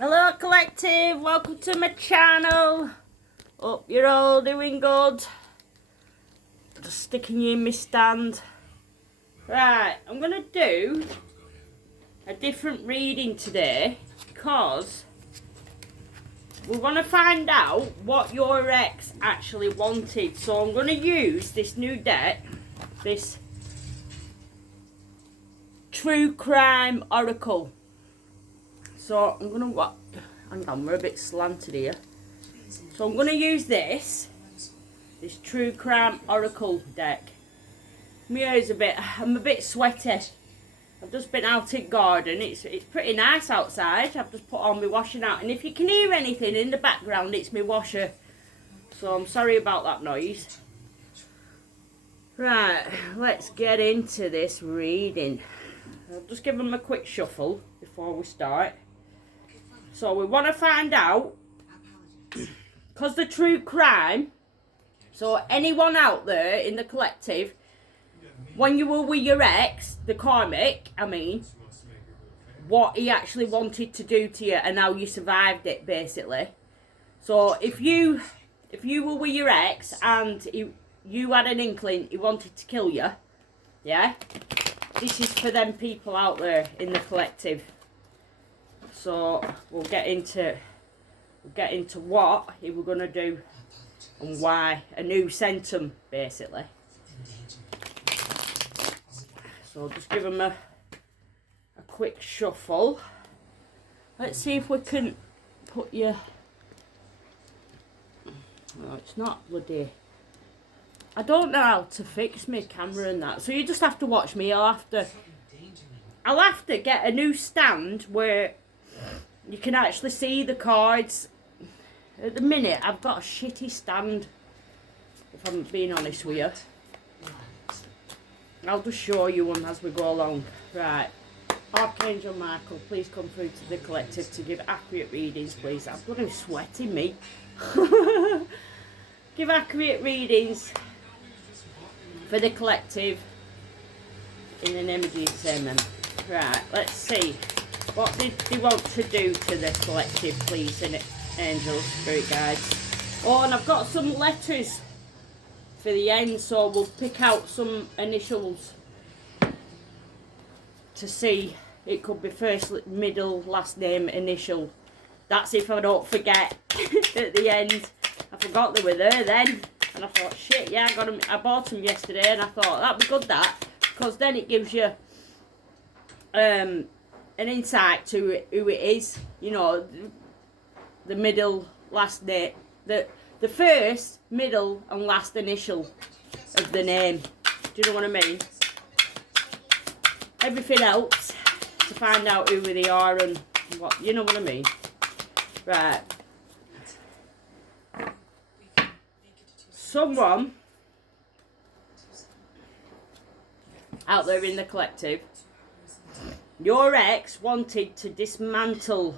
Hello collective, welcome to my channel. Hope you're all doing good. Just sticking you in my stand. Right, I'm going to do a different reading today because we want to find out what your ex actually wanted. So I'm going to use this new deck, this True Crime Oracle. So I'm going to, hang on, we're a bit slanted here. So I'm going to use this True Crime Oracle deck. My hair's I'm a bit sweaty. I've just been out in garden. It's pretty nice outside. I've just put on my washing out. And if you can hear anything in the background, it's my washer. So I'm sorry about that noise. Right, let's get into this reading. I'll just give them a quick shuffle before we start. So we want to find out, because the true crime, so anyone out there in the collective, when you were with your ex, the karmic, what he actually wanted to do to you and how you survived it, basically. So if you were with your ex and you had an inkling he wanted to kill you, yeah, this is for them people out there in the collective. So we'll get into what he was gonna do and why, and who sent him, basically. So just give him a quick shuffle. Let's see if we can put you. Oh, it's not bloody. I don't know how to fix my camera and that, so you just have to watch me. I'll have to get a new stand where you can actually see the cards. At the minute, I've got a shitty stand, if I'm being honest with you. I'll just show you one as we go along. Right. Archangel Michael, please come through to the collective to give accurate readings, please. I'm bloody sweating, me. Give accurate readings for the collective in the name of Jesus, amen. Right, let's see. What did they want to do to the collective, please, in it, angels, spirit guides? Oh, and I've got some letters for the end, so we'll pick out some initials to see. It could be first, middle, last name, initial. That's if I don't forget at the end. I forgot they were there then, and I thought, shit, yeah, I bought them yesterday, and I thought that'd be good, that, because then it gives you an insight to who it is, you know, the middle, last name, the first, middle and last initial of the name. Do you know what I mean? Everything else to find out who they are and what, you know what I mean? Right. Someone out there in the collective, your ex wanted to dismantle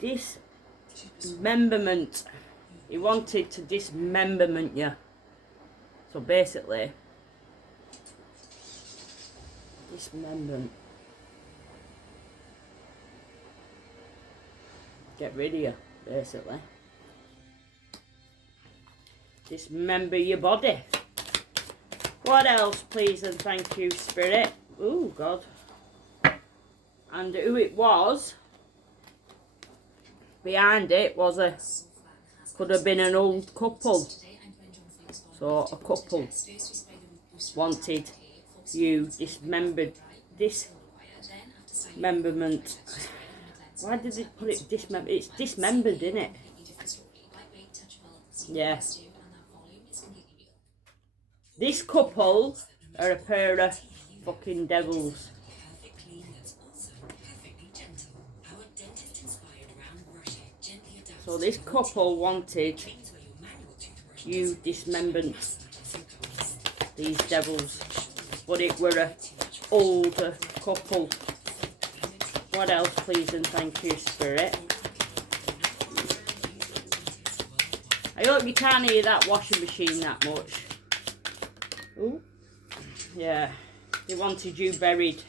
dismemberment. He wanted to dismemberment you. So basically, dismemberment. Get rid of you, basically. Dismember your body. What else, please and thank you, Spirit? Oh, God. And who it was behind it was could have been an old couple. So a couple wanted you dismemberment. Why did they put it dismembered? It's dismembered, isn't it? Yeah. This couple are a pair of fucking devils. So this couple wanted you dismembered, these devils, but it were a older couple. What else, please and thank you, Spirit? I hope you can't hear that washing machine that much. Ooh. Yeah, they wanted you buried.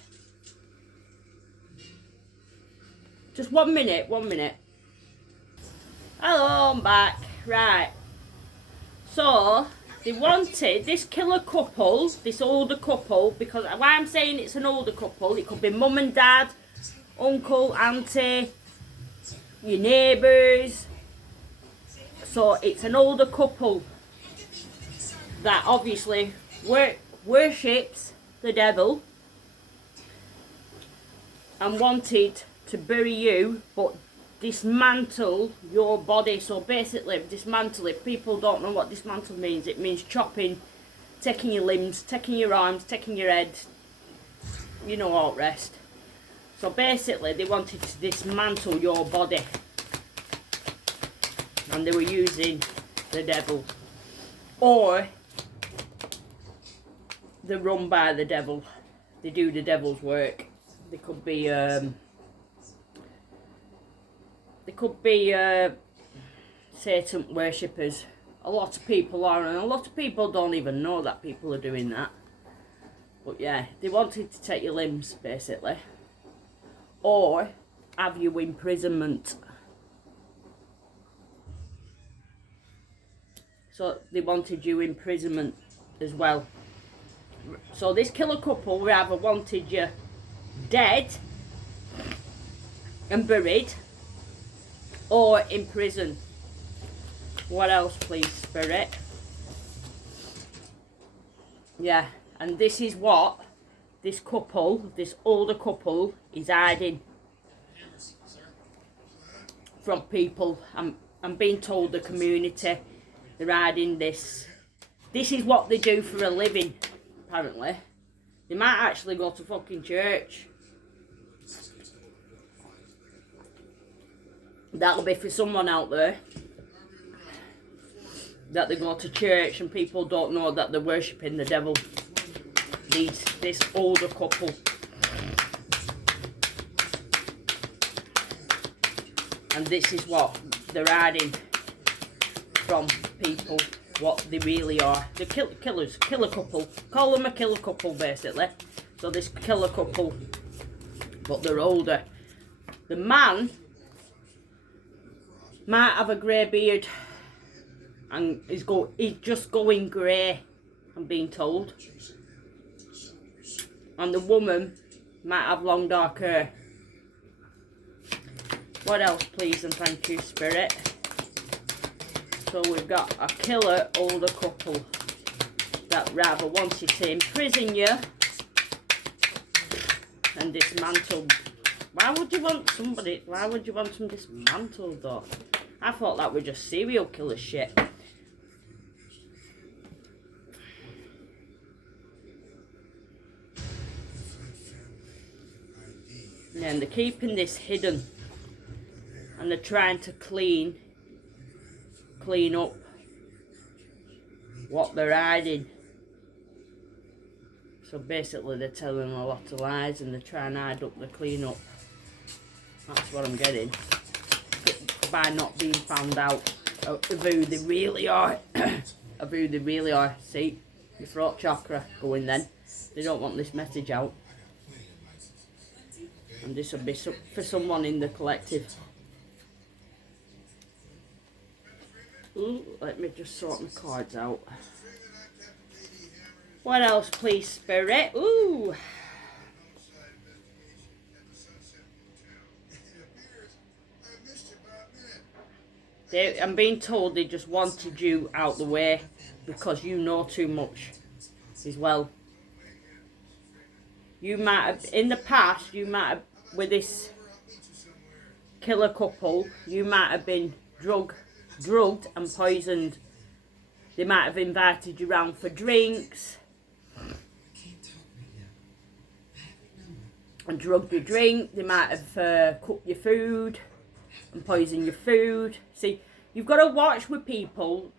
Just 1 minute, 1 minute. Hello, I'm back. Right. So, they wanted this killer couple, this older couple, because why I'm saying it's an older couple, it could be mum and dad, uncle, auntie, your neighbours. So it's an older couple that obviously worships the devil and wanted to bury you but dismantle your body. So basically dismantle, if people don't know what dismantle means, it means chopping, taking your limbs, taking your arms, taking your head, you know, all the rest. So basically they wanted to dismantle your body, and they were using the devil, or they're run by the devil. They do the devil's work. They could be Satan worshippers. A lot of people are, and a lot of people don't even know that people are doing that. But yeah, they wanted to take your limbs basically, or have you imprisonment. So they wanted you imprisonment as well. So this killer couple would either wanted you dead and buried, or in prison. What else, please, Spirit? Yeah, and this is what this couple, this older couple, is hiding from people. I'm being told, the community, they're hiding this. This is what they do for a living, apparently. They might actually go to fucking church. That'll be for someone out there, that they go to church and people don't know that they're worshipping the devil. This older couple. And this is what they're hiding from people, what they really are. The killer couple. Call them a killer couple, basically. So this killer couple, but they're older. The man might have a grey beard, and he's just going grey, I'm being told. And the woman might have long dark hair. What else, please and thank you, Spirit? So we've got a killer older couple that rather wanted to imprison you and dismantle. Why would you want them dismantled though? I thought that were just serial killer shit. Yeah, and they're keeping this hidden, and they're trying to clean up what they're hiding. So basically they're telling a lot of lies and they're trying to hide up the clean up. That's what I'm getting. By not being found out of who they really are. Of who they really are. See, your throat chakra going then. They don't want this message out. And this will be for someone in the collective. Ooh, let me just sort my cards out. What else, please, Spirit? Ooh. I'm being told they just wanted you out the way because you know too much as well. You might have, in the past, with this killer couple, you might have been drugged and poisoned. They might have invited you round for drinks and drugged your drink. They might have cooked your food and poisoned your food. See, you've got to watch with people.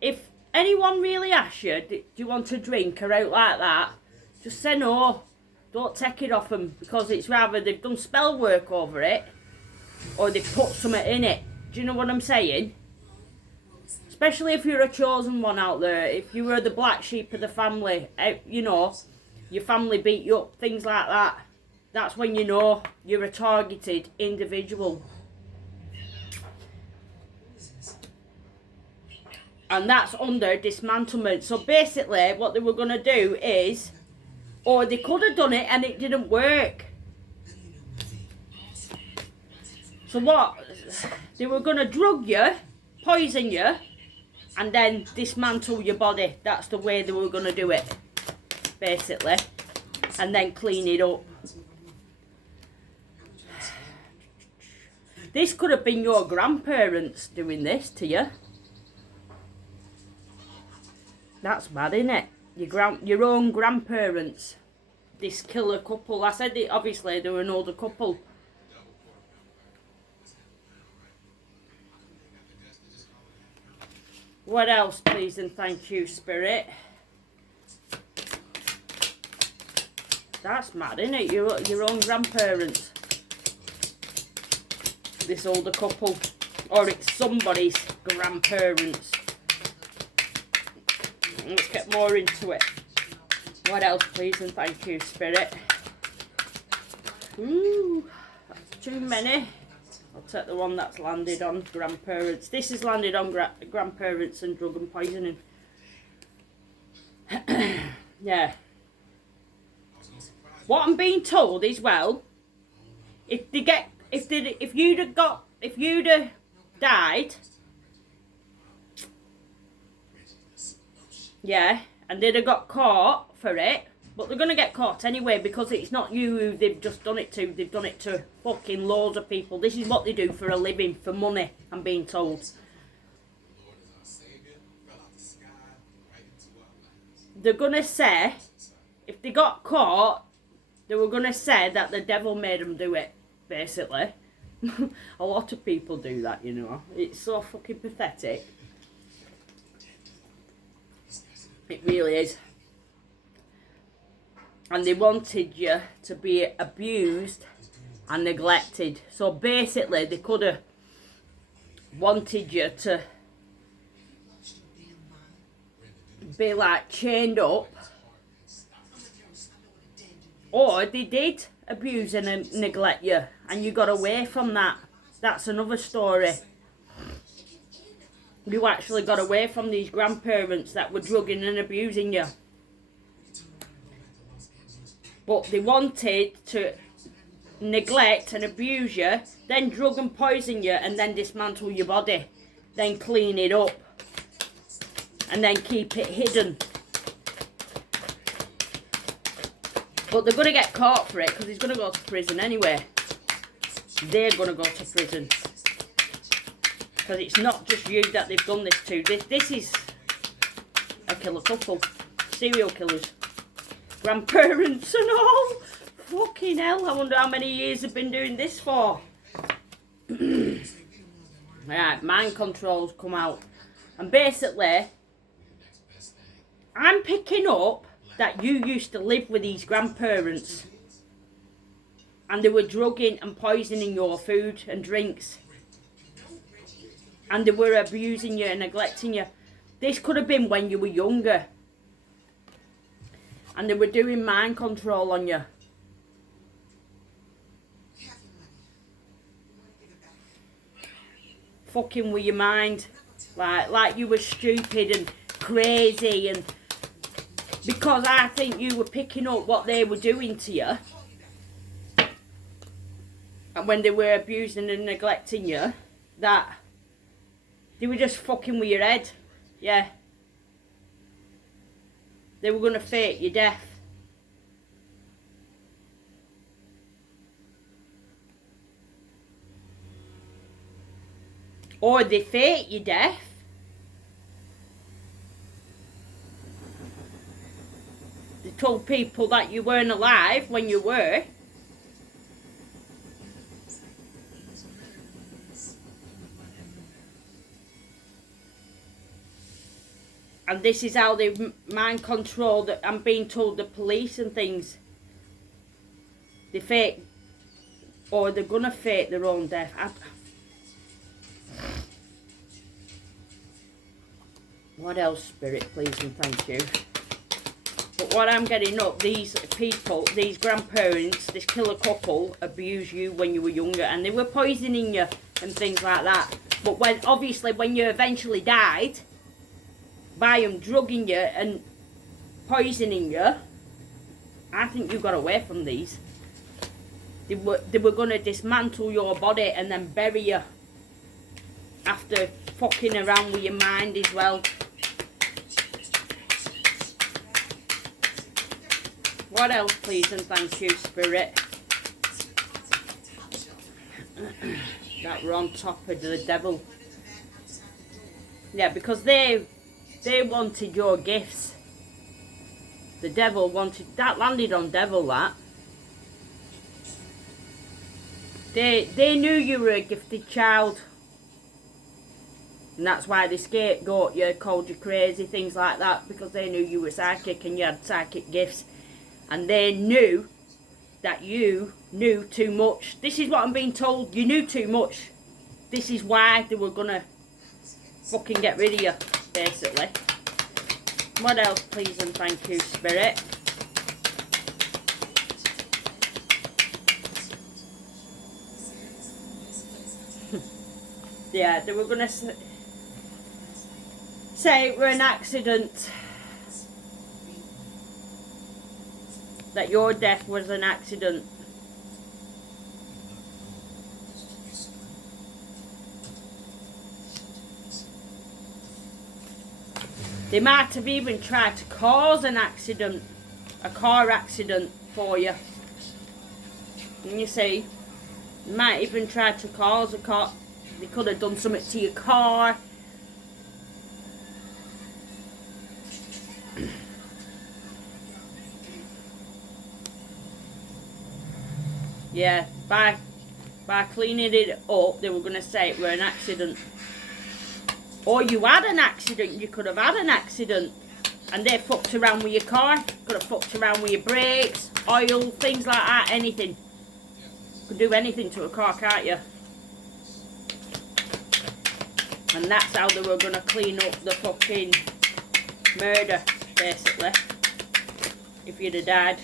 If anyone really asks you, do you want a drink or out like that, just say no. Don't take it off them, because it's rather they've done spell work over it or they've put something in it. Do you know what I'm saying? Especially if you're a chosen one out there. If you were the black sheep of the family, you know, your family beat you up, things like that. That's when you know you're a targeted individual. And that's under dismantlement. So basically what they were going to do is, or they could have done it and it didn't work. So what? They were going to drug you, poison you, and then dismantle your body. That's the way they were going to do it, basically. And then clean it up. This could have been your grandparents doing this to you. That's bad, isn't it? Your own grandparents. This killer couple. I said it, obviously they were an older couple. What else, please and thank you, Spirit? That's mad, isn't it? Your own grandparents. This older couple. Or it's somebody's grandparents. Let's get more into it. What else, please and thank you, Spirit? Ooh, that's too many. I'll take the one that's landed on grandparents. This is landed on grandparents and drug and poisoning. Yeah. What I'm being told is, well, if you'd have died, yeah, and they'd have got caught for it, but they're going to get caught anyway because it's not you who they've just done it to. They've done it to fucking loads of people. This is what they do for a living, for money, I'm being told. They're going to say, if they got caught, they were going to say that the devil made them do it, basically. A lot of people do that, you know. It's so fucking pathetic. It really is. And they wanted you to be abused and neglected. So basically they could have wanted you to be like chained up, or they did abuse and neglect you and you got away from that. That's another story. You actually got away from these grandparents that were drugging and abusing you. But they wanted to neglect and abuse you, then drug and poison you, and then dismantle your body, then clean it up, and then keep it hidden. But they're going to get caught for it because he's going to go to prison anyway. They're going to go to prison. Because it's not just you that they've done this to. This is a killer couple. Serial killers. Grandparents and all. Fucking hell. I wonder how many years they've been doing this for. Right, mind control's come out. And basically, I'm picking up that you used to live with these grandparents. And they were drugging and poisoning your food and drinks. And they were abusing you and neglecting you. This could have been when you were younger. And they were doing mind control on you. Fucking with your mind. Like you were stupid and crazy. And because I think you were picking up what they were doing to you. And when they were abusing and neglecting you, that they were just fucking with your head. Yeah. They were going to fake your death. Or they fake your death. They told people that you weren't alive when you were. And this is how they mind control that I'm being told the police and things. They fake, or they're gonna fake their own death. What else, Spirit, please and thank you. But But what I'm getting up, these people, these grandparents, this killer couple, abused you when you were younger, and they were poisoning you and things like that. But when, obviously, when you eventually died, by them drugging you and poisoning you, I think you got away from these. They were going to dismantle your body and then bury you after fucking around with your mind as well. What else, please and thank you, Spirit? That we're on top of the devil. Yeah, because they wanted your gifts. The devil wanted... That landed on devil, that. They knew you were a gifted child. And that's why they scapegoat you, called you crazy, things like that. Because they knew you were psychic and you had psychic gifts. And they knew that you knew too much. This is what I'm being told. You knew too much. This is why they were gonna fucking get rid of you, basically. What else, please and thank you, Spirit? Yeah, they were gonna say it were an accident. That your death was an accident. They might have even tried to cause an accident, a car accident for you. And you see, they might even try to cause a car. They could have done something to your car. Yeah, by cleaning it up, they were going to say it were an accident. Or you had an accident, you could have had an accident. And they fucked around with your car. Could have fucked around with your brakes, oil, things like that, anything. You could do anything to a car, can't you? And that's how they were going to clean up the fucking murder, basically. If you'd have died.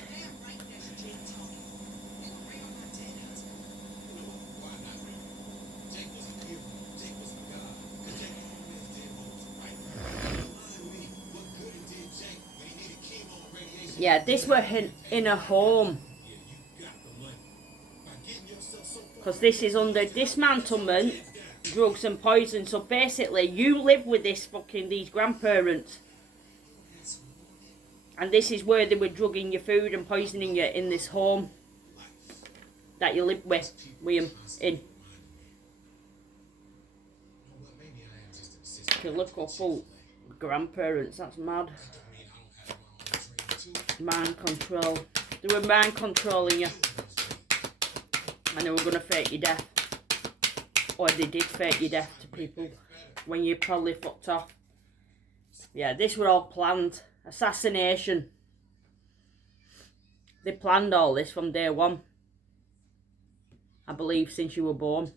Yeah, this were in a home. Because this is under dismantlement, drugs and poison. So basically, you live with these grandparents. And this is where they were drugging your food and poisoning you, in this home that you lived with them in. Killer couple, grandparents, that's mad. Mind control. They were mind controlling you. And they were going to fake your death. Or they did fake your death to people when you probably fucked off. Yeah, this were all planned. Assassination. They planned all this from day one. I believe since you were born.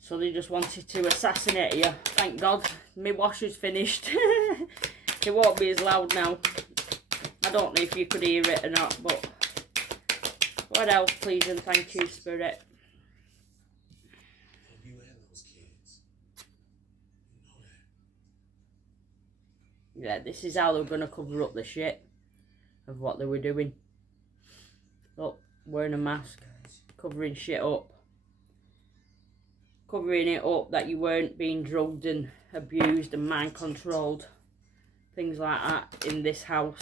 So they just wanted to assassinate you. Thank God, my washer's finished. It won't be as loud now. I don't know if you could hear it or not, but... What else, please and thank you, Spirit? Yeah, this is how they're going to cover up the shit of what they were doing. Look, wearing a mask, covering shit up. Covering it up that you weren't being drugged and abused and mind controlled. Things like that in this house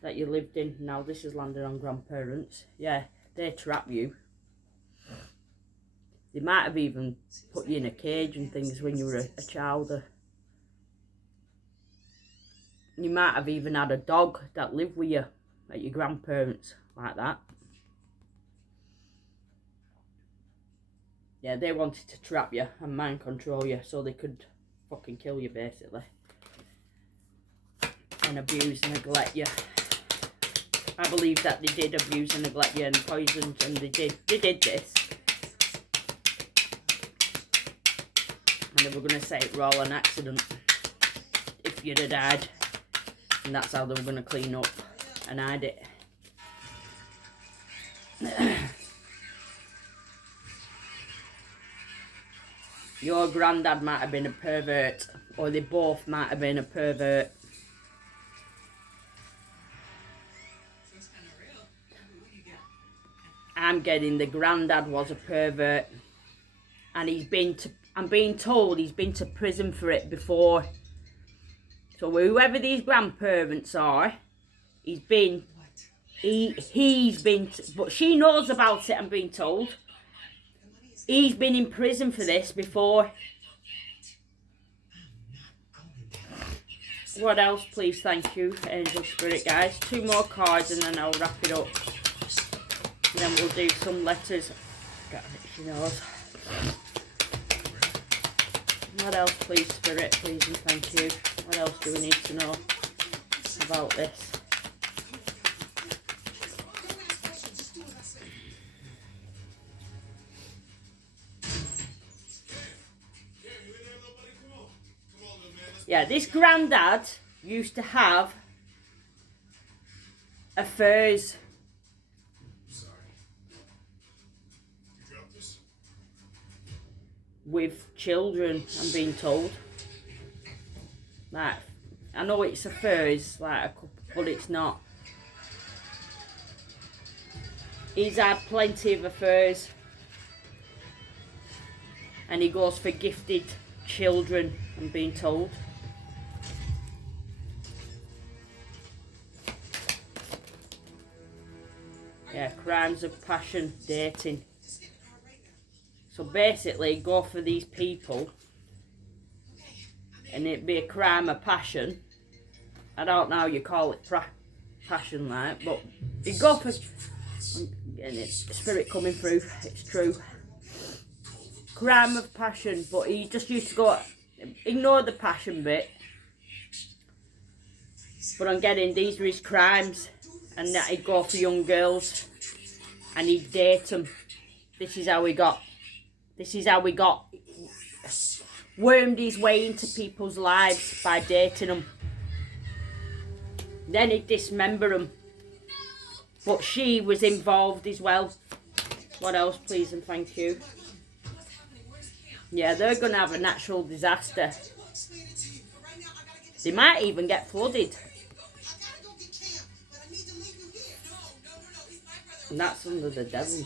that you lived in. Now this is landed on grandparents. Yeah, they trap you. They might have even put you in a cage and things when you were a child. You might have even had a dog that lived with you at your grandparents, like that. Yeah, they wanted to trap you and mind control you so they could fucking kill you, basically. And abuse and neglect you. I believe that they did abuse and neglect you and poisoned, and they did this. And they were going to say it were all an accident if you'd have died. And that's how they were going to clean up and hide it. Your granddad might have been a pervert, or they both might have been a pervert. I'm getting the granddad was a pervert, and I'm being told he's been to prison for it before. So whoever these grandparents are, he's been but she knows about it, I'm being told. He's been in prison for this before. What else, please? Thank you, Angel Spirit, guys. 2 more cards and then I'll wrap it up. And then we'll do some letters. Got it, she knows. What else, please, Spirit, please, and thank you. What else do we need to know about this? Yeah, this granddad used to have affairs. With children, I'm being told. Like, I know it's affairs, like a couple, but it's not. He's had plenty of affairs. And he goes for gifted children, I'm being told. Yeah, crimes of passion, dating. So basically, go for these people, and it'd be a crime of passion. I don't know how you call it passion, like, but you go for, and it's spirit coming through, it's true. Crime of passion, but he just used to go, ignore the passion bit. But I'm getting these are his crimes, and that he'd go for young girls, and he'd date them. This is how he got wormed his way into people's lives, by dating them. Then he'd dismember them. But she was involved as well. What else, please, and thank you. Yeah, they're going to have a natural disaster. They might even get flooded. And that's under the devil.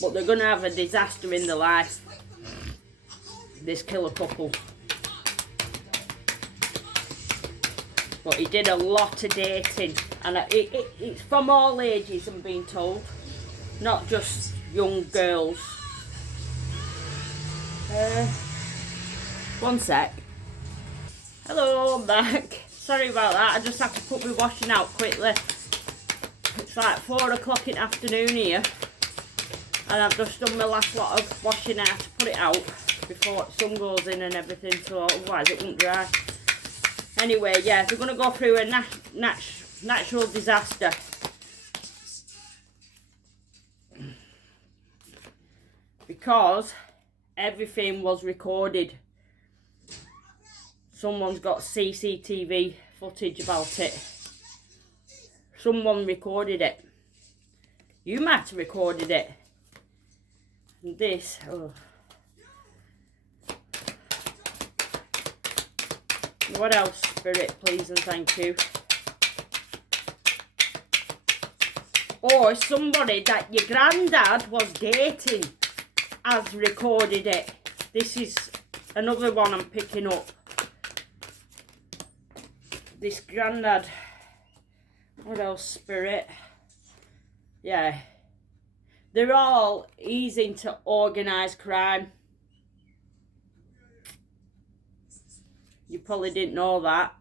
But they're going to have a disaster in their life. This killer couple. But he did a lot of dating. And it's from all ages, I'm being told. Not just young girls. One sec. Hello, I'm back. Sorry about that. I just have to put my washing out quickly. It's like 4 o'clock in the afternoon here. And I've just done my last lot of washing. I have to put it out before the sun goes in and everything, so otherwise it won't dry. Anyway, yeah, they're going to go through a natural disaster. Because everything was recorded. Someone's got CCTV footage about it. Someone recorded it. You might have recorded it. And this, oh. What else, Spirit, please, and thank you. Or somebody that your granddad was dating has recorded it. This is another one I'm picking up. This granddad. What else, Spirit? Yeah. He's into organised crime. You probably didn't know that.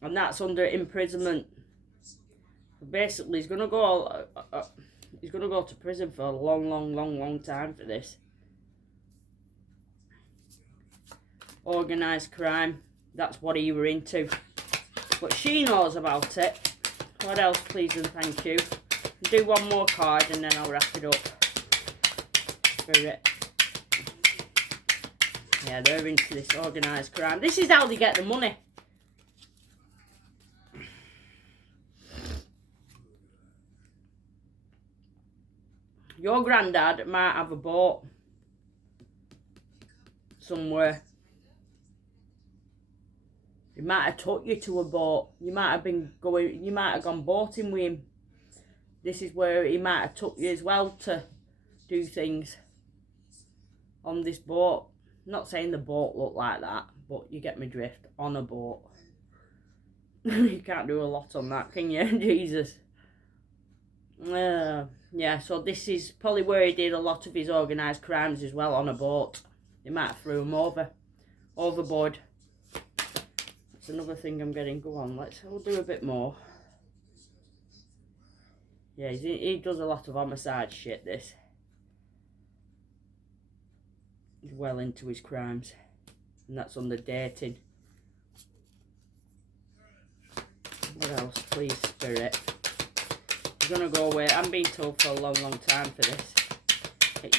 And that's under imprisonment. Basically, he's gonna go to prison for a long time for this. Organised crime. That's what he were into. But she knows about it. What else, please, and thank you. Do one more card and then I'll wrap it up. Spirit. Yeah, they're into this organised crime. This is how they get the money. Your granddad might have a boat somewhere. He might have took you to a boat. You might have gone boating with him. This is where he might have took you as well to do things on this boat. I'm not saying the boat looked like that, but you get my drift. On a boat. You can't do a lot on that, can you? Jesus. Yeah, so this is probably where he did a lot of his organised crimes as well, on a boat. He might have threw him overboard. That's another thing I'm getting. Go on, we'll do a bit more. Yeah, he does a lot of homicide shit, this. He's well into his crimes. And that's under dating. What else, please, Spirit? You're gonna go away. I'm being told for a long, long time for this.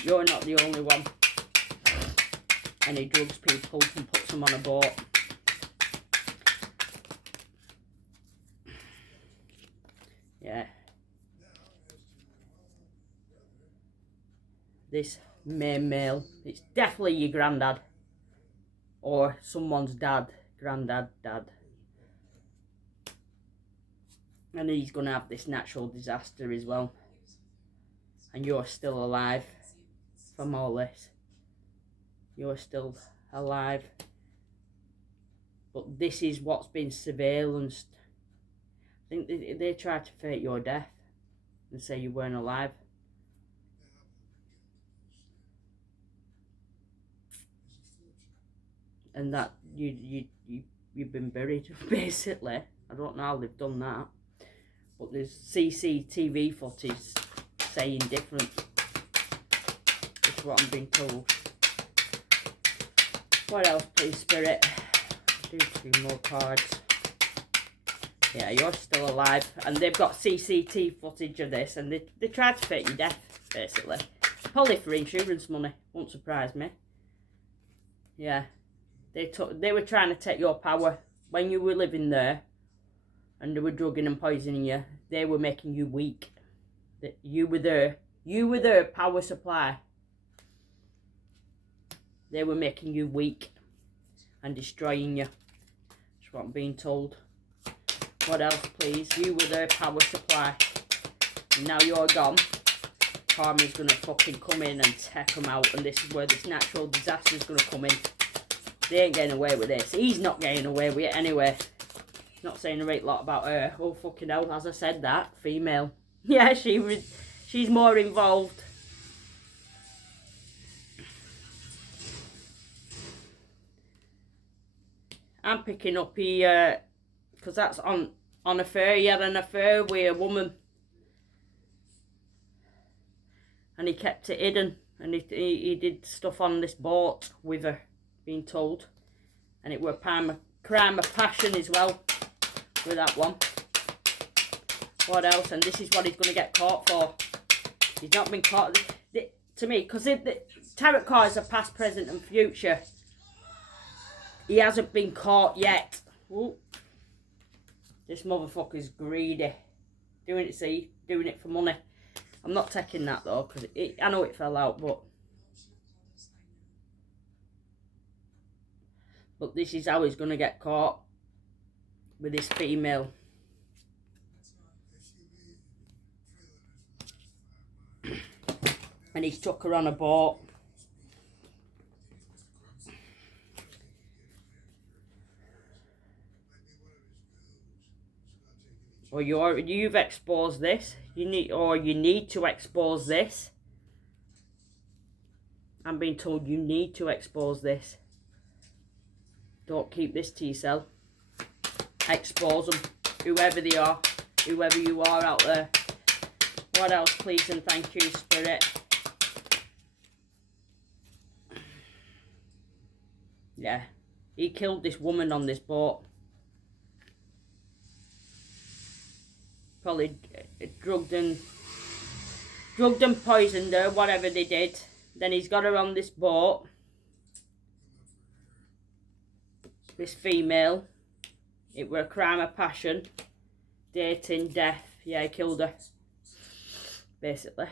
You're not the only one. And he drugs people and puts them on a boat. Yeah. This male, it's definitely your granddad. Or someone's dad. Granddad, dad. And he's going to have this natural disaster as well. And you're still alive from all this. You're still alive. But this is what's been surveillanced. I think they tried to fake your death and say you weren't alive. And that you've been buried, basically. I don't know how they've done that. But there's CCTV footage saying different. That's what I'm being told. What else, please, Spirit? Do 2 more cards. Yeah, you're still alive. And they've got CCTV footage of this. And they tried to fake your death, basically. Probably for insurance money. Won't surprise me. Yeah. They were trying to take your power. When you were living there, and they were drugging and poisoning you, they were making you weak. You were their power supply. They were making you weak and destroying you. That's what I'm being told. What else, please? You were their power supply. And now you're gone. Karma's going to fucking come in and take them out. And this is where this natural disaster is going to come in. They ain't getting away with this. He's not getting away with it anyway. Not saying a great lot about her. Oh, fucking hell, as I said that. Female. Yeah, she's more involved. I'm picking up because that's on affair. He had an affair with a woman. And he kept it hidden. And he did stuff on this boat with her, being told. And it were a crime of passion as well. With that one. What else? And this is what he's going to get caught for. He's not been caught. To me, because the tarot cards are past, present and future. He hasn't been caught yet. Ooh. This motherfucker's greedy. Doing it for money. I'm not taking that though, because I know it fell out, but this is how he's going to get caught. With this female. And he's took her on a boat. Or you've exposed this. You need to expose this. I'm being told you need to expose this. Don't keep this to yourself. Expose them, whoever they are, whoever you are out there. What else, please, and thank you, Spirit. Yeah, he killed this woman on this boat. Probably drugged and poisoned her, whatever they did. Then he's got her on this boat. This female, it were a crime of passion, dating, death. Yeah, he killed her. Basically,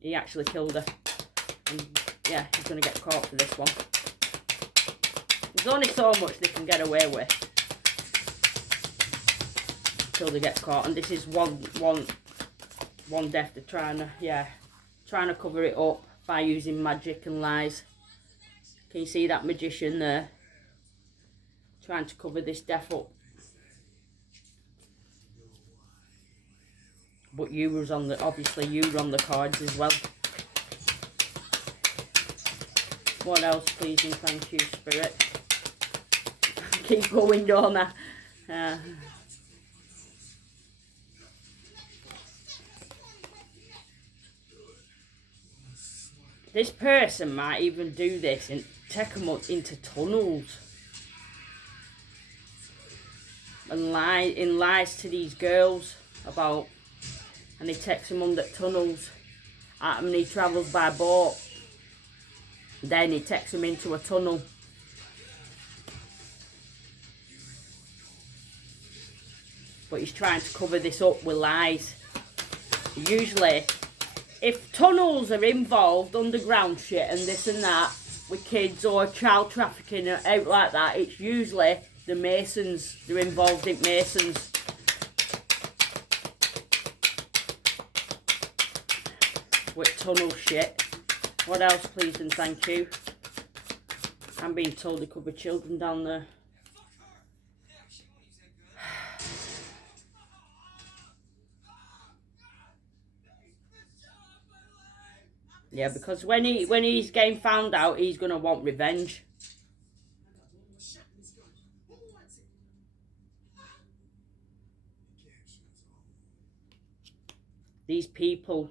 he actually killed her. And yeah, he's gonna get caught for this one. There's only so much they can get away with until they get caught, and this is one death. They're trying to cover it up by using magic and lies. Can you see that magician there? Trying to cover this death up. But you was on the, obviously you were on the cards as well. What else, please and thank you, Spirit? Keep going, don't I? This person might even do this and take them up into tunnels. And lies to these girls about, and he takes them under tunnels. And he travels by boat. Then he takes them into a tunnel. But he's trying to cover this up with lies. Usually, if tunnels are involved, underground shit and this and that, with kids or child trafficking out like that, it's usually the Masons. They're involved in Masons. With tunnel shit. What else, please and thank you? I'm being told there could be children down there. Yeah, because when he's getting found out, he's gonna want revenge. These people,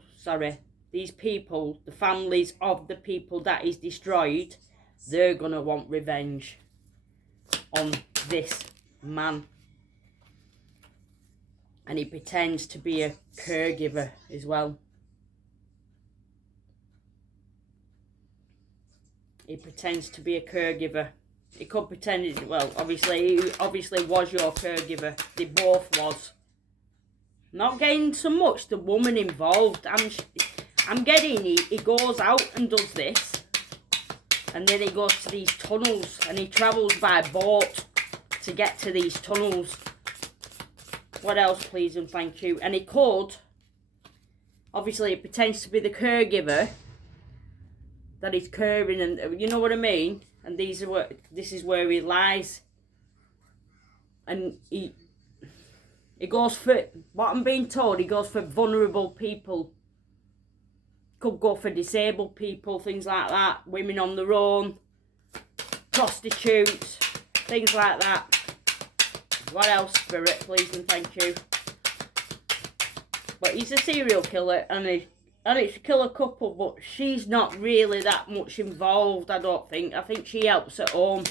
the families of the people that he's destroyed, they're gonna want revenge on this man. And he pretends to be a caregiver as well. He pretends to be a caregiver. He could pretend, well, obviously, he obviously was your caregiver. They both was. Not getting so much the woman involved. I'm getting he goes out and does this. And then he goes to these tunnels and he travels by boat to get to these tunnels. What else, please and thank you? And he could, obviously, he pretends to be the caregiver. That he's caring, and you know what I mean. And this is where he lies, and he goes for what I'm being told. He goes for vulnerable people. Could go for disabled people, things like that. Women on their own, prostitutes, things like that. What else, Spirit, please and thank you? But he's a serial killer, and it's to kill a couple, but she's not really that much involved, I don't think. I think she helps at home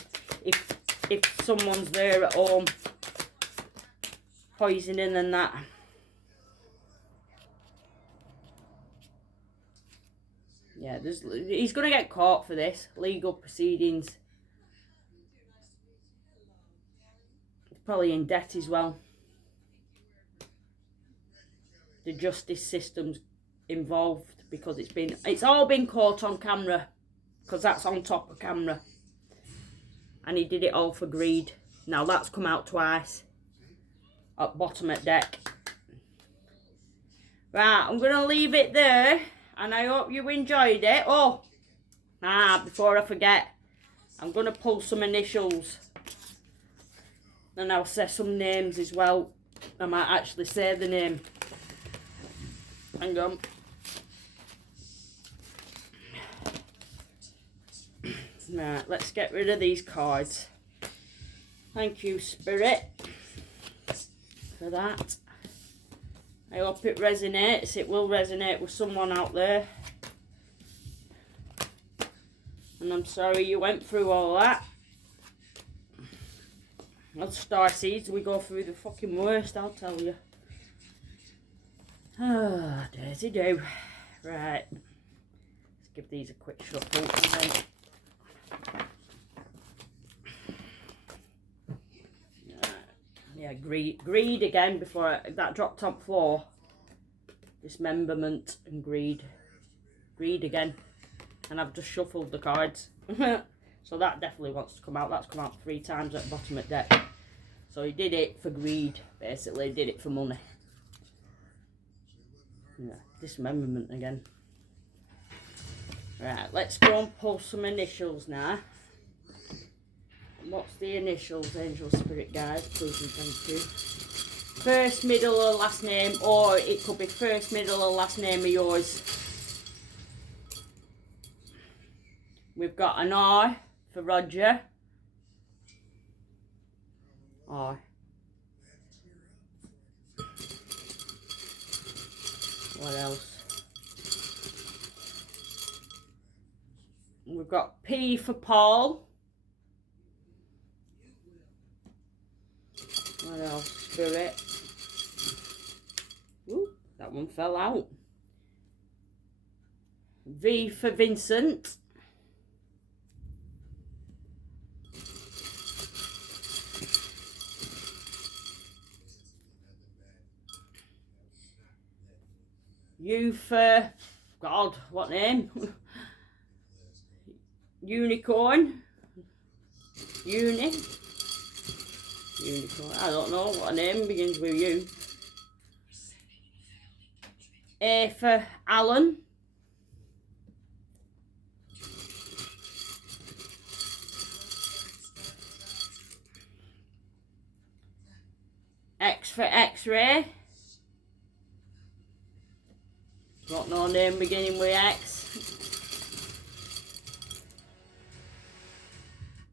if someone's there at home. Poisoning and that. Yeah, he's going to get caught for this. Legal proceedings. He's probably in debt as well. The justice system's involved because it's all been caught on camera, because that's on top of camera, and he did it all for greed. Now that's come out twice at bottom at deck. Right, I'm gonna leave it there, and I hope you enjoyed it. Before I forget, I'm gonna pull some initials and I'll say some names as well. I might actually say the name. Hang on. Right, let's get rid of these cards. Thank you, Spirit, for that. I hope it resonates. It will resonate with someone out there. And I'm sorry you went through all that. As star seeds, we go through the fucking worst, I'll tell you. Ah, dirty do. Right. Let's give these a quick shuffle and then Yeah, greed again before that dropped on floor. Dismemberment and greed. Greed again. And I've just shuffled the cards. So that definitely wants to come out. That's come out 3 times at the bottom of the deck. So he did it for greed, basically. He did it for money. Yeah, dismemberment again. Right, let's go and pull some initials now. What's the initials, Angel Spirit guys? Please and thank you. First, middle, or last name, or it could be first, middle, or last name of yours. We've got an R for Roger. R. What else? We've got P for Paul. What else? Spirit. Ooh, that one fell out. V for Vincent. U for, God, what name? Unicorn. Unicorn. I don't know what name begins with U. A for Alan. X for X-ray. Got no name beginning with X.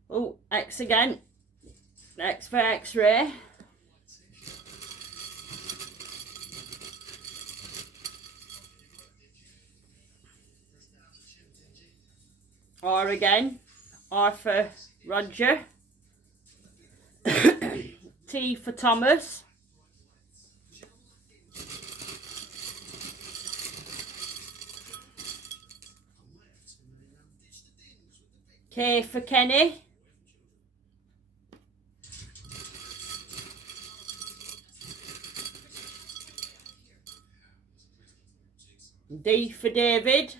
Oh, X again. X for X-ray. R again. R for Roger. T for Thomas. K for Kenny. D for David.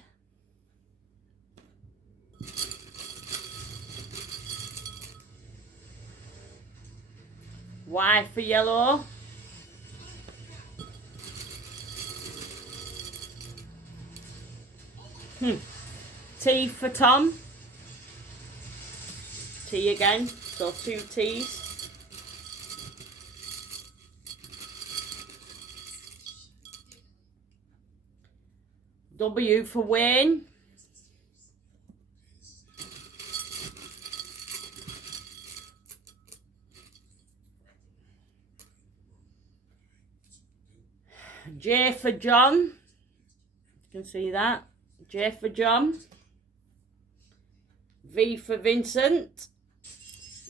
Y for yellow. T for Tom. T again, so 2 T's. W for Wayne. J for John. You can see that. J for John. V for Vincent.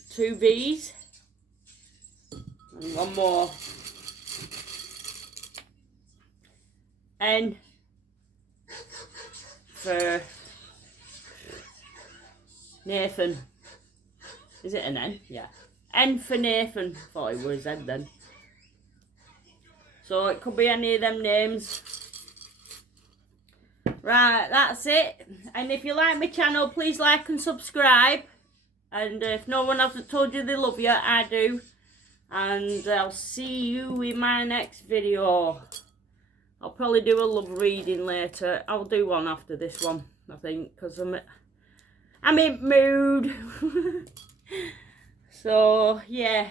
2 V's. And one more. N for Nathan. Is it an N? Yeah. N for Nathan. Thought it was Z then. So it could be any of them names. Right, that's it. And if you like my channel, please like and subscribe. And if no one hasn't told you they love you, I do. And I'll see you in my next video. I'll probably do a love reading later. I'll do one after this one, I think, because I'm in mood. So, yeah.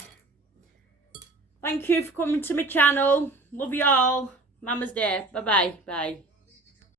Thank you for coming to my channel. Love you all. Mama's Day. Bye-bye. Bye.